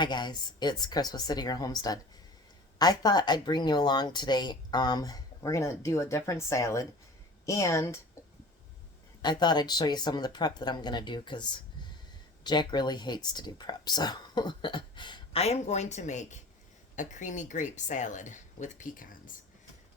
Hi guys, it's Chris with City Girl Homestead. I thought I'd bring you along today. We're gonna do a different salad, and I thought I'd show you some of the prep that I'm gonna do because Jack really hates to do prep. So I am going to make a creamy grape salad with pecans.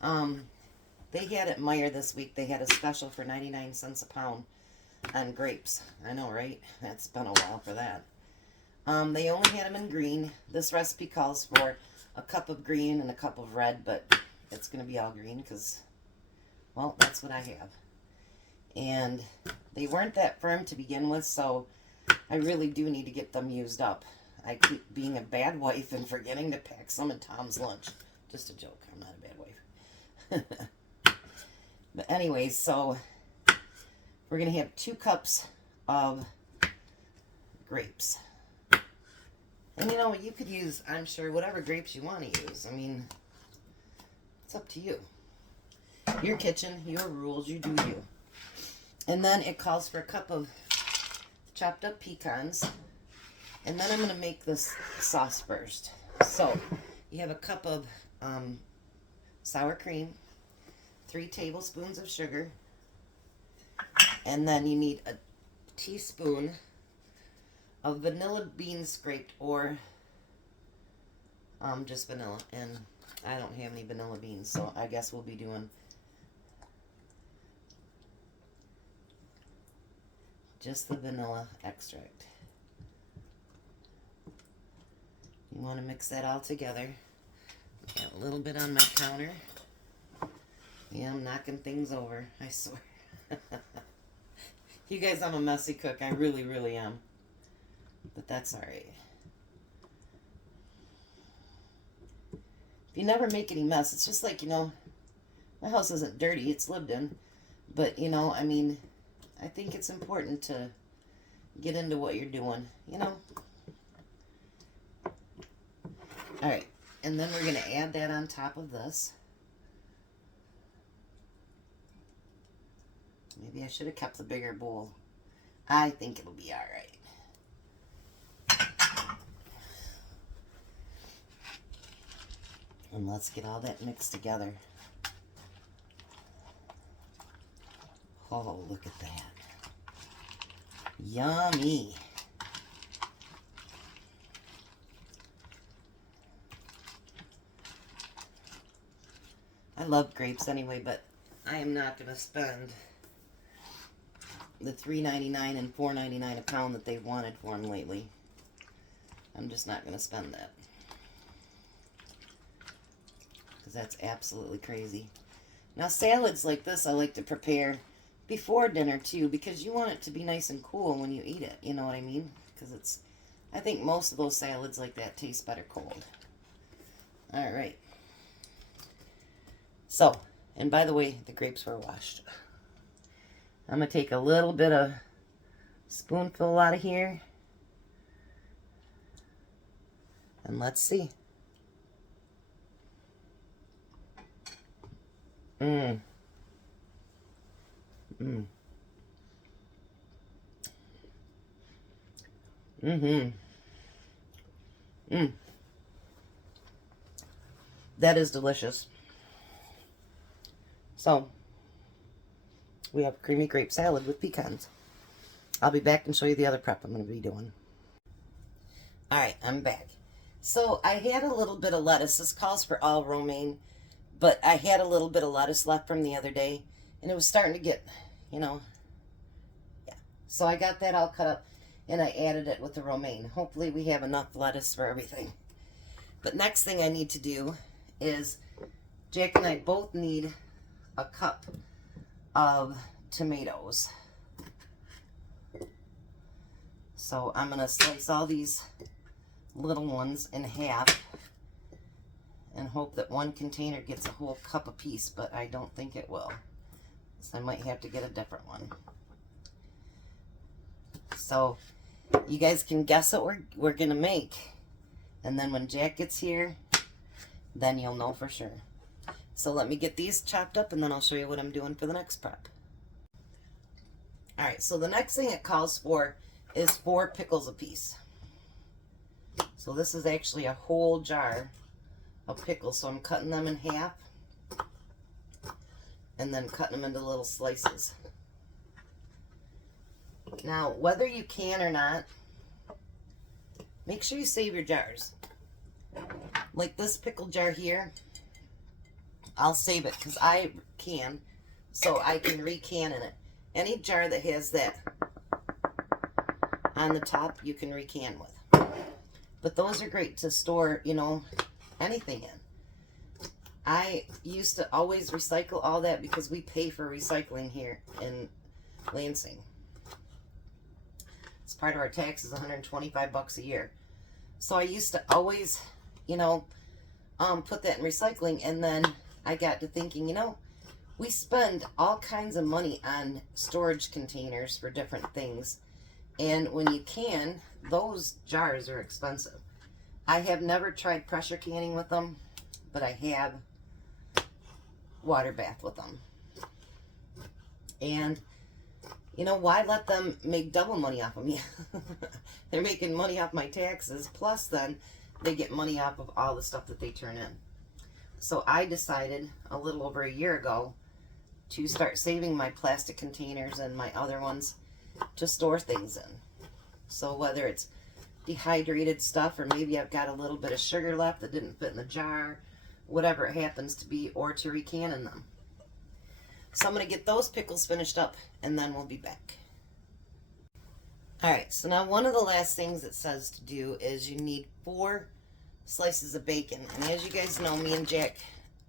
They had at Meijer this week. They had a special for 99 cents a pound on grapes. I know, right? That's been a while for that. They only had them in green. This recipe calls for a cup of green and a cup of red, but it's going to be all green because, well, that's what I have. And they weren't that firm to begin with, so I really do need to get them used up. I keep being a bad wife and forgetting to pack some in Tom's lunch. Just a joke. I'm not a bad wife. But anyways, so we're going to have 2 cups of grapes. And you know, you could use, I'm sure, whatever grapes you want to use. I mean, it's up to you. Your kitchen, your rules, you do you. And then it calls for a cup of chopped up pecans. And then I'm going to make this sauce first. So, you have a cup of sour cream, 3 tablespoons of sugar, and then you need a teaspoon of vanilla beans scraped, or just vanilla, and I don't have any vanilla beans, so I guess we'll be doing just the vanilla extract. You want to mix that all together. Got a little bit on my counter. Yeah, I'm knocking things over, I swear. You guys, I'm a messy cook. I really, really am. But that's alright. If you never make any mess, it's just like, you know, my house isn't dirty, it's lived in. But, you know, I mean, I think it's important to get into what you're doing, you know. Alright, and then we're going to add that on top of this. Maybe I should have kept the bigger bowl. I think it'll be alright. And let's get all that mixed together. Oh, look at that. Yummy. I love grapes anyway, but I am not going to spend the $3.99 and $4.99 a pound that they've wanted for them lately. I'm just not going to spend that. That's absolutely crazy. Now, salads like this I like to prepare before dinner too, because you want it to be nice and cool when you eat it, you know what I mean? Because it's, I think most of those salads like that taste better cold. Alright. So, and by the way, the grapes were washed. I'm going to take a little bit of spoonful out of here. And let's see. Mm. Mm. Mm-hmm. Mm. That is delicious. So, we have creamy grape salad with pecans. I'll be back and show you the other prep I'm going to be doing. Alright, I'm back. So, I had a little bit of lettuce. This calls for all romaine. But I had a little bit of lettuce left from the other day, and it was starting to get, you know, yeah. So I got that all cut up, and I added it with the romaine. Hopefully we have enough lettuce for everything. But next thing I need to do is, Jack and I both need a cup of tomatoes. So I'm going to slice all these little ones in half and hope that one container gets a whole cup apiece, but I don't think it will. So I might have to get a different one. So you guys can guess what we're going to make. And then when Jack gets here, then you'll know for sure. So let me get these chopped up and then I'll show you what I'm doing for the next prep. Alright, so the next thing it calls for is 4 pickles a piece. So So this is actually a whole jar of pickles. So I'm cutting them in half and then cutting them into little slices. Now, whether you can or not, make sure you save your jars. Like this pickle jar here, I'll save it because I can, so I can recan in it. Any jar that has that on the top, you can recan with. But those are great to store, you know, anything in. I used to always recycle all that because we pay for recycling here in Lansing. It's part of our taxes, $125 a year. So I used to always, you know, put that in recycling, and then I got to thinking, you know, we spend all kinds of money on storage containers for different things, and when you can, those jars are expensive. I have never tried pressure canning with them, but I have water bath with them. And you know, why let them make double money off of me? They're making money off my taxes, plus then they get money off of all the stuff that they turn in. So I decided a little over a year ago to start saving my plastic containers and my other ones to store things in. So whether it's dehydrated stuff, or maybe I've got a little bit of sugar left that didn't fit in the jar, whatever it happens to be, or to recan in them. So I'm going to get those pickles finished up, and then we'll be back. Alright, so now one of the last things it says to do is you need 4 slices of bacon. And as you guys know, me and Jack,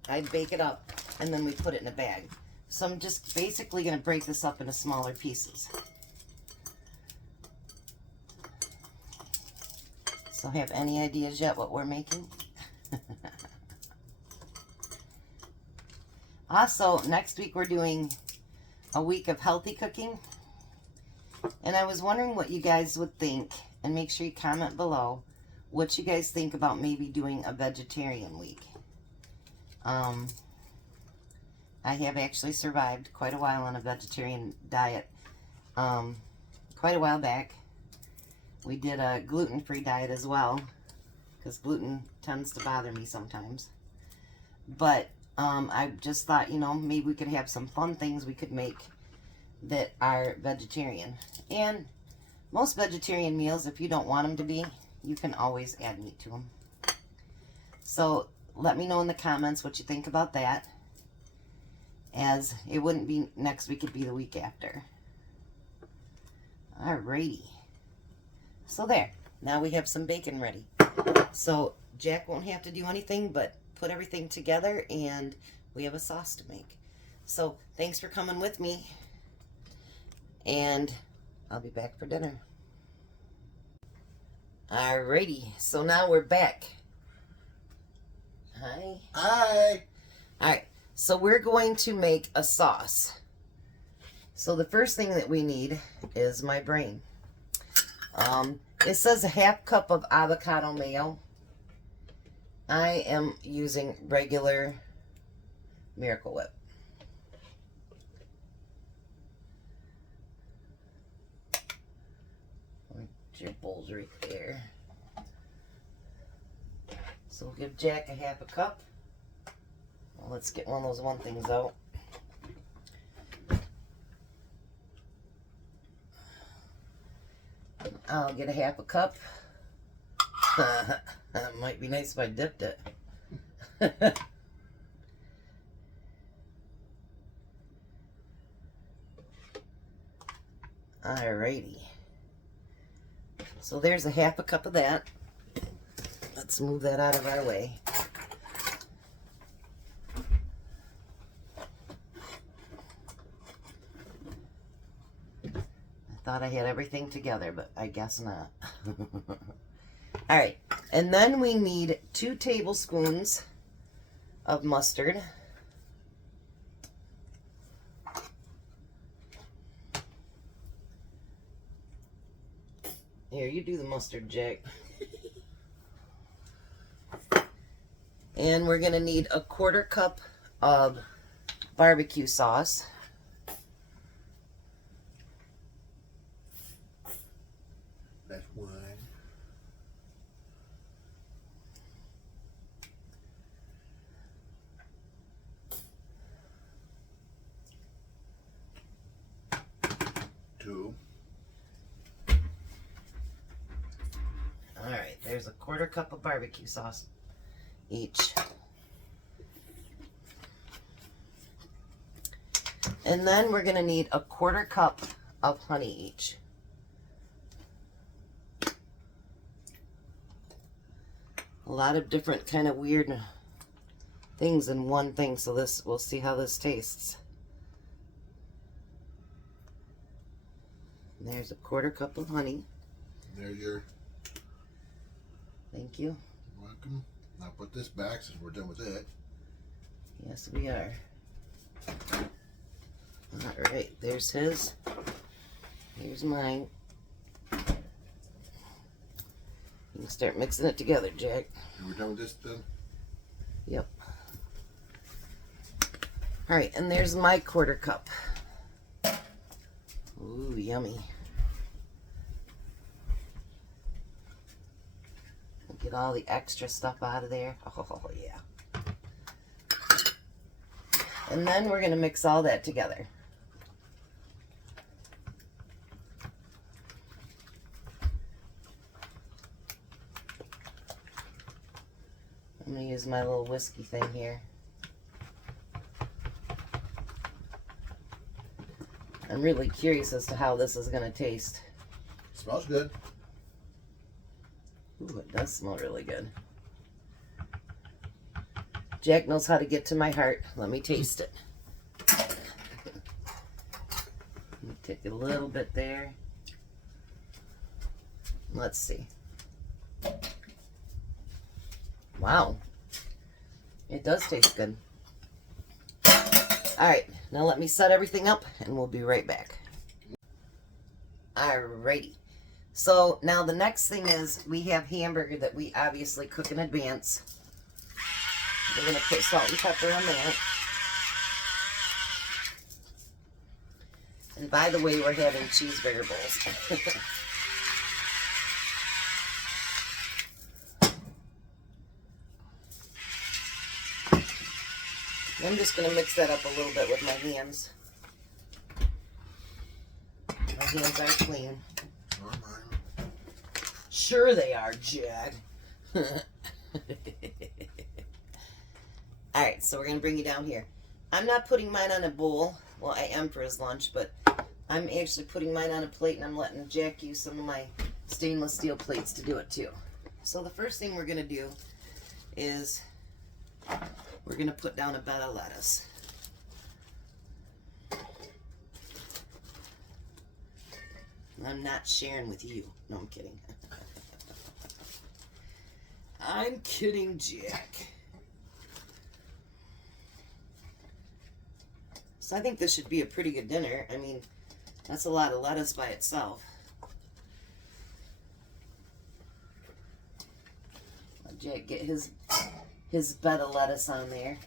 I bake it up, and then we put it in a bag. So I'm just basically going to break this up into smaller pieces. So have any ideas yet what we're making? Also, next week we're doing a week of healthy cooking. And I was wondering what you guys would think, and make sure you comment below what you guys think about maybe doing a vegetarian week. I have actually survived quite a while on a vegetarian diet. Quite a while back, we did a gluten-free diet as well, because gluten tends to bother me sometimes. But I just thought, you know, maybe we could have some fun things we could make that are vegetarian. And most vegetarian meals, if you don't want them to be, you can always add meat to them. So let me know in the comments what you think about that, as it wouldn't be next week, it'd be the week after. Alrighty. So there. Now we have some bacon ready. So Jack won't have to do anything but put everything together, and we have a sauce to make. So thanks for coming with me, and I'll be back for dinner. Alrighty, so now we're back. Hi. Hi. Alright, so we're going to make a sauce. So the first thing that we need is my brain. It says a 1/2 cup of avocado mayo. I am using regular Miracle Whip. Your bowl's right there. So we'll give Jack a 1/2 cup. Well, let's get one of those one things out. I'll get a 1/2 cup. That might be nice if I dipped it. Alrighty. So there's a 1/2 cup of that. Let's move that out of our way. I thought I had everything together, but I guess not. Alright, and then we need 2 tablespoons of mustard. Here, you do the mustard, Jack. And we're going to need a 1/4 cup of barbecue sauce. That's one. 2. All right, there's a 1/4 cup of barbecue sauce each. And then we're gonna need a 1/4 cup of honey each. A lot of different kind of weird things in one thing, so this, we'll see how this tastes. And there's a 1/4 cup of honey. There's your... Thank you. You're welcome. Now put this back since we're done with it. Yes, we are. All right, there's his. Here's mine. You can start mixing it together, Jack. And we're done with this then? Yep. All right, and there's my 1/4 cup. Ooh, yummy. Get all the extra stuff out of there. Oh, yeah. And then we're going to mix all that together. I'm going to use my little whiskey thing here. I'm really curious as to how this is going to taste. Smells good. Ooh, it does smell really good. Jack knows how to get to my heart. Let me taste it. Take a little bit there. Let's see. Wow. It does taste good. Alright, now let me set everything up and we'll be right back. Alrighty. So now the next thing is we have hamburger that we obviously cook in advance. We're going to put salt and pepper on that. And by the way, we're having cheeseburger bowls. I'm just going to mix that up a little bit with my hands. My hands are clean. Sure they are, Jed. Alright, so we're going to bring you down here. I'm not putting mine on a bowl. Well, I am for his lunch, but I'm actually putting mine on a plate, and I'm letting Jack use some of my stainless steel plates to do it too. So the first thing we're going to do is we're going to put down a bed of lettuce. I'm not sharing with you. No, I'm kidding. I'm kidding, Jack. So I think this should be a pretty good dinner. I mean, that's a lot of lettuce by itself. Let Jack get his bed of lettuce on there.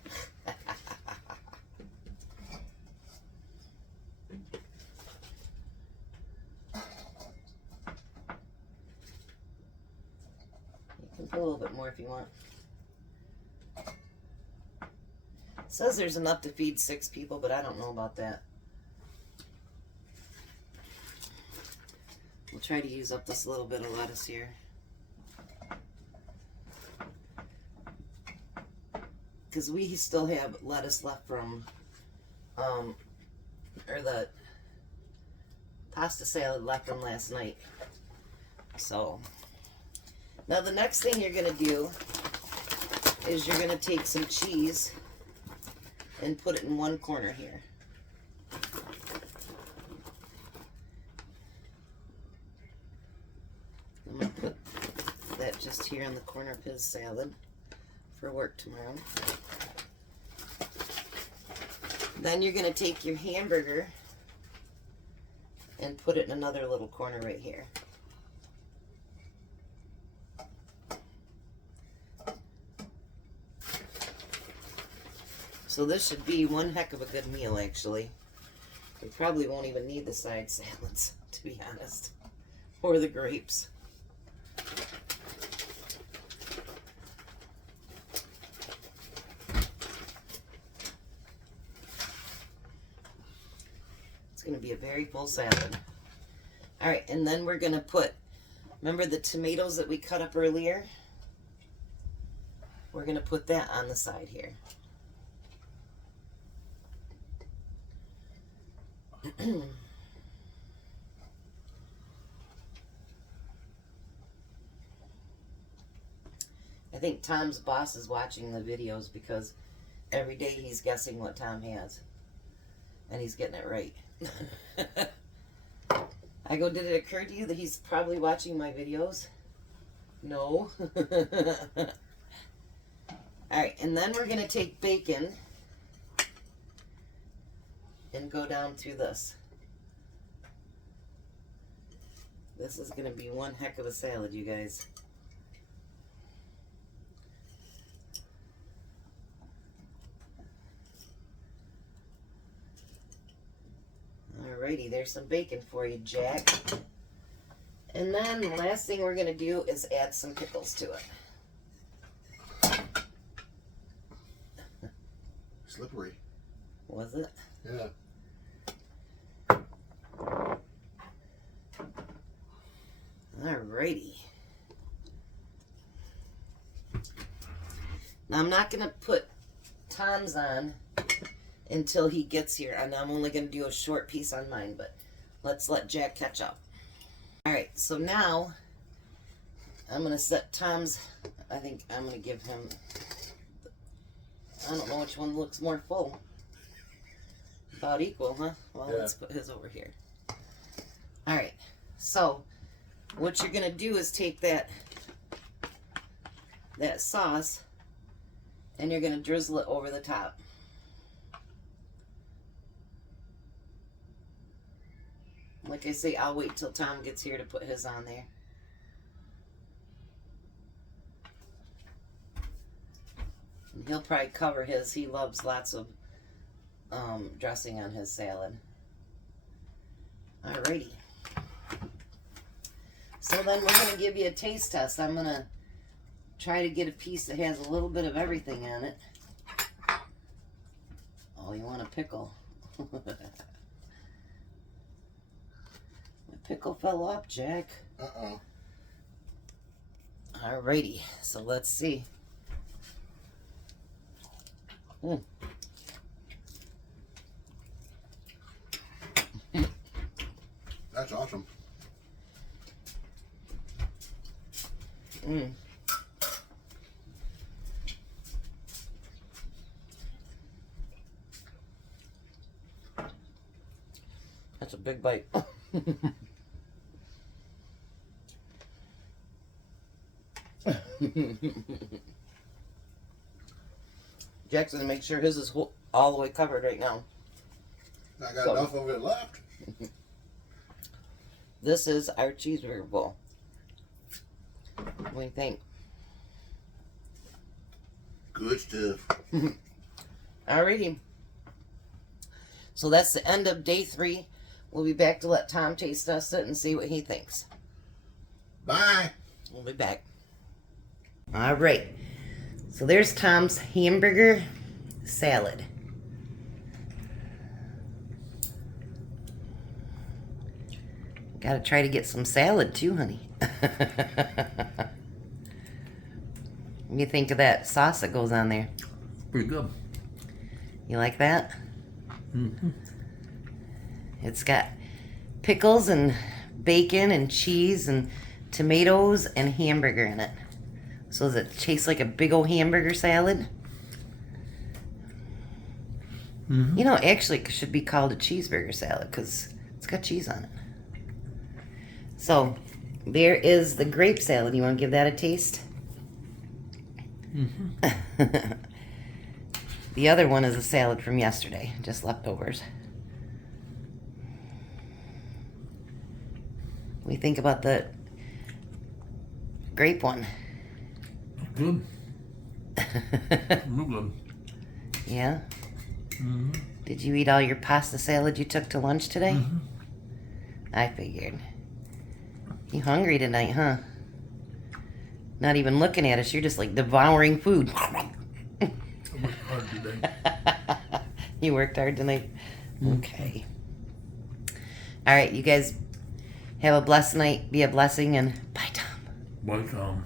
Put a little bit more if you want. It says there's enough to feed 6 people, but I don't know about that. We'll try to use up this little bit of lettuce here. Because we still have lettuce left from, or the pasta salad left from last night. So... now the next thing you're going to do is you're going to take some cheese and put it in one corner here. I'm going to put that just here in the corner of his salad for work tomorrow. Then you're going to take your hamburger and put it in another little corner right here. So this should be one heck of a good meal, actually. We probably won't even need the side salads, to be honest. Or the grapes. It's going to be a very full salad. All right, and then we're gonna put, remember the tomatoes that we cut up earlier? We're gonna put that on the side here. I think Tom's boss is watching the videos because every day he's guessing what Tom has. And he's getting it right. I go, did it occur to you that he's probably watching my videos? No. Alright, and then we're going to take bacon and go down through this. This is going to be one heck of a salad, you guys. Alrighty, there's some bacon for you, Jack. And then the last thing we're going to do is add some pickles to it. Slippery. Was it? Yeah. Alrighty. Now I'm not going to put Tom's on until he gets here, and I'm only going to do a short piece on mine, but let's let Jack catch up. Alright, so now I'm going to set Tom's, I think I'm going to give him, I don't know which one looks more full. About equal, huh? Well, yeah. Let's put his over here. Alright, so what you're going to do is take that sauce and you're going to drizzle it over the top. Like I say, I'll wait till Tom gets here to put his on there. And he'll probably cover his. He loves lots of dressing on his salad. Alrighty. So then we're going to give you a taste test. I'm going to try to get a piece that has a little bit of everything on it. Oh, you want a pickle. Pickle fell off, Jack. Uh-oh. Alrighty, so let's see. That's awesome. That's a big bite. Jack's gonna make sure his is all the way covered right now. I got enough of it left. This is our cheeseburger bowl. What do you think? Good stuff. Alrighty. So that's the end of day 3. We'll be back to let Tom taste test it and see what he thinks. Bye. We'll be back. Alright. So there's Tom's hamburger salad. Gotta try to get some salad too, honey. What do you think of that sauce that goes on there? Pretty good. You like that? Mm-hmm. It's got pickles and bacon and cheese and tomatoes and hamburger in it. So does it taste like a big old hamburger salad? Mm-hmm. You know, actually it should be called a cheeseburger salad because it's got cheese on it. So there is the grape salad. You want to give that a taste? Mm-hmm. The other one is a salad from yesterday, just leftovers. What do you think about the grape one? Good. Real good. Yeah? Mm-hmm. Did you eat all your pasta salad you took to lunch today? Mm-hmm. I figured. You hungry tonight, huh? Not even looking at us, you're just like devouring food. I worked hard today. You worked hard tonight? Okay. Alright, you guys Have a blessed night. Be a blessing, and bye, Tom. Bye, Tom.